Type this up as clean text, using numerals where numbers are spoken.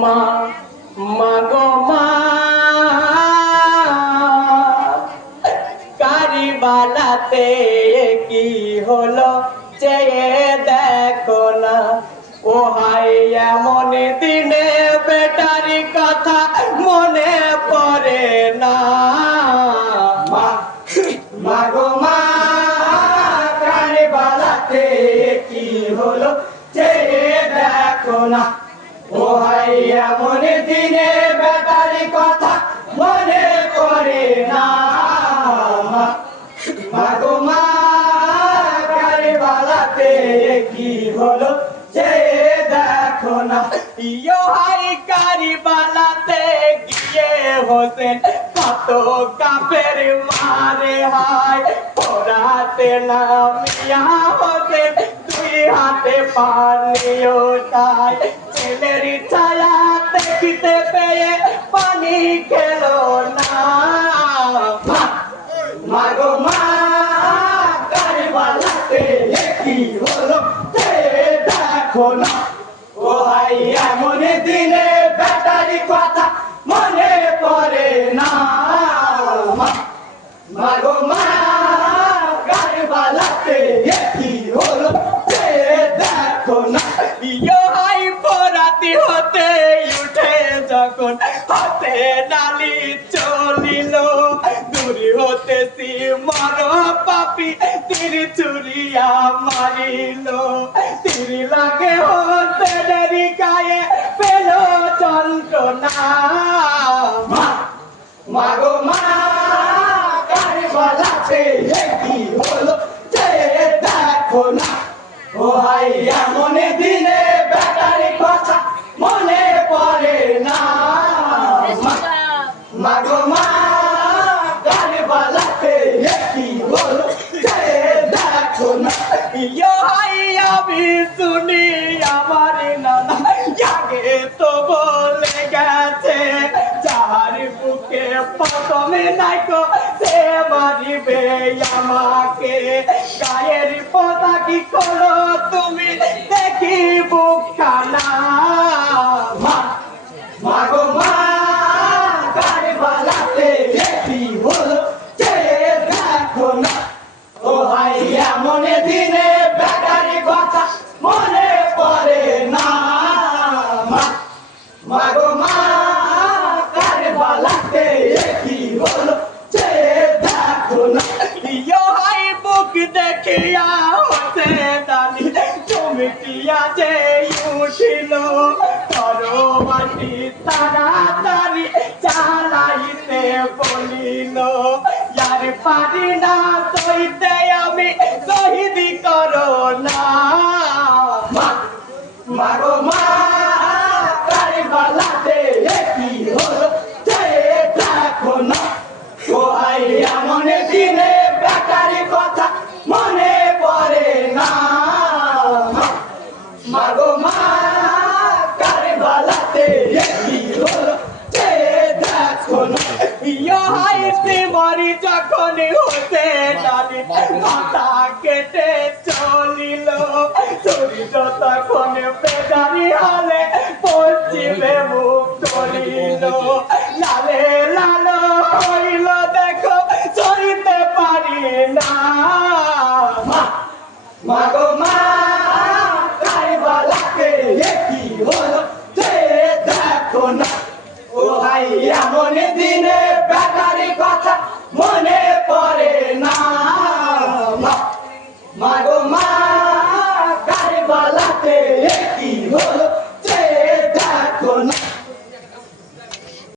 মা মাগো মা কারিবালাতে কি হলো চেয়ে দেখো না ও হাই এমন দিনে বেটারি কথা মনে পড়ে না মা মাগো মা কারিবালাতে কি হলো চেয়ে দেখো না ও হাই এমন দিনে বেটারি কথা মনে পড়ে না মাগো মা কারিবালাতে কি হলো চেয়ে দেখো না ইয়ো হাই কারিবালাতে গিয়ে হোসেন কত কাফের মারে হায় পোড়াতে নামিয়া হোসেন দুই হাতে পানি ওঠায় ছেলের ছায়া দেখিতে পেয়ে পানি খেলো না মাগো মা কারিবালাতে কি হলো দেখো না ও হাই এমন দিনে বেটারি কথা মনে পড়ে না মাগো মা কারিবালাতে কি হলো দেখো না ইয়ো হাই পরাতি হতে উঠে যখন হাতে নালি চলিল দূরে হতেছি মর পাপি তীর চুরিয়া মারিল তীর লাগে হতে দেরি গায়ে পেল যন্ত্রণা মাগো মা কারিবালাতে কি হলো দেখো না ও হাই এমন দিনে বেটারি কথা মনে পড়ে না মাগো মা কারিবালাতে কি হলো দেখো না ইয়ো হাই আমি শুনি আমার নানা আগে তো বলে গেছে যার বুকে প্রথমে নাইকো সে মারিবে আমাকে গায়ের পোশাকি করো তুমি দেখি বুকখানা মাগো মা কারিবালাতে কি হলো দেখো না ও হাই এমন দিনে বেটারি কথা মনে পড়ে না মাগো মা কারিবালাতে কি হলো দেখো না ইয়ো হাই বুক দেখিয়া হতে দানি চমকিয়া যে উঠিল তরবারি তাড়াতাড়ি চালাইতে বলিল ইয়ার পারি না সইতে আমি শহীদ করো না মাগো মা কারিবালাতে কি হলো দেখো না ও হাই এমন দিনে বেটারি কথা মনে পড়ে না মাগো মা কারিবালাতে কি হলো দেখো না ইয়ো হাই মরি যখন হতে ডালি মাথা কেটে চলিল শরীর তখন বেজারি হলে পশ্চিমে মুখ চলিল লালে লালো হইল দেখো চলিতে পারি না মাগো মা কারিবালাতে কি হলো দেখো না ও হাই এমন দিনে বেটারি কথা মনে